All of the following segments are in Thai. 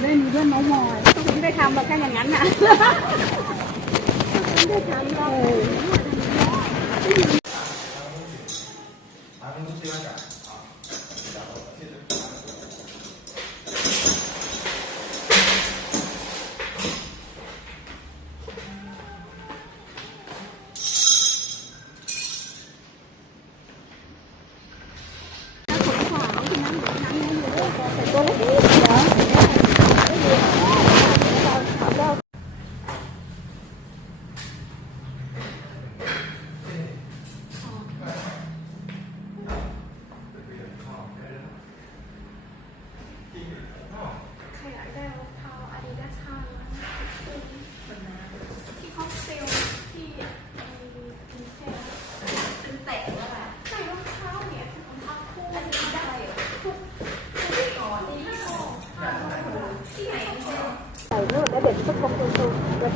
จะได้มีเพื่อนเมามอยไม่ได้ทำเราแค่อย่างนั้นน่ะไม่ได้ทำหรอ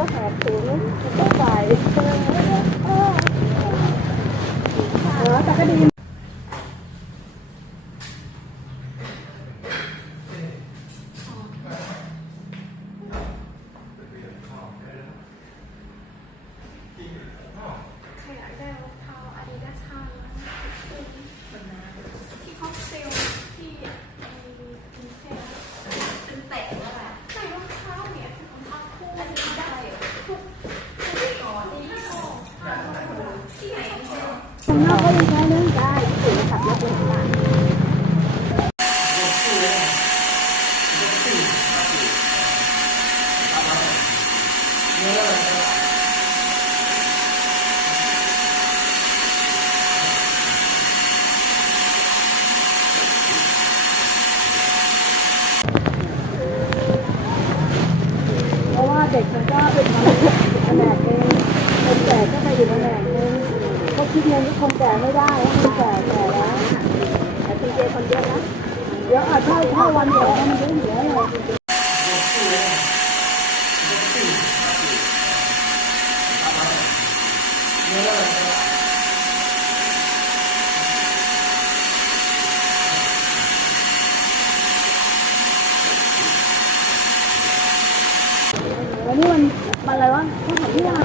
แล้วก็แหกถุงแล้วก็ใส่เออเออเออแต่ก็ดี ขยายได้รองเท้าอาดิดาสห้าที่เขาเซลที่ในกรุงเทพ เป็นเตะแล้วแหละ ใส่รองเท้าเนี่ยรองเท้าคู่อาดิดาสทุก ก่อนที่ ที่ไหน ข้างนอกก็ยังใช้เรื่องได้ถือขับรถเลยค่ะเพราะว่าเด็กมันก็เป็นแผนกเองคนแก่ก็ไปอยู่แผนกเอง เขาคิดเงินที่คนแก่ไม่ได้คนแก่แก่แล้วแต่พีเจคนเดียวนะเดี๋ยวอาจจะถ้าวันเดียวมันเยอะเหลือเลยวันนี้มันมันอะไรวะผู้ของที่ว่า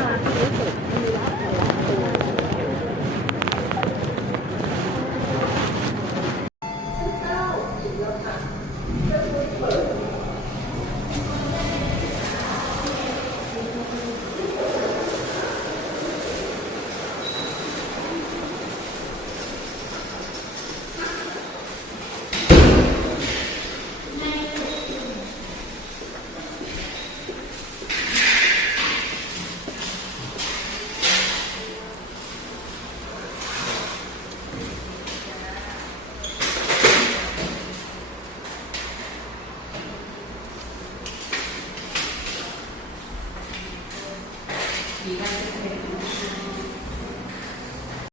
意外ですね。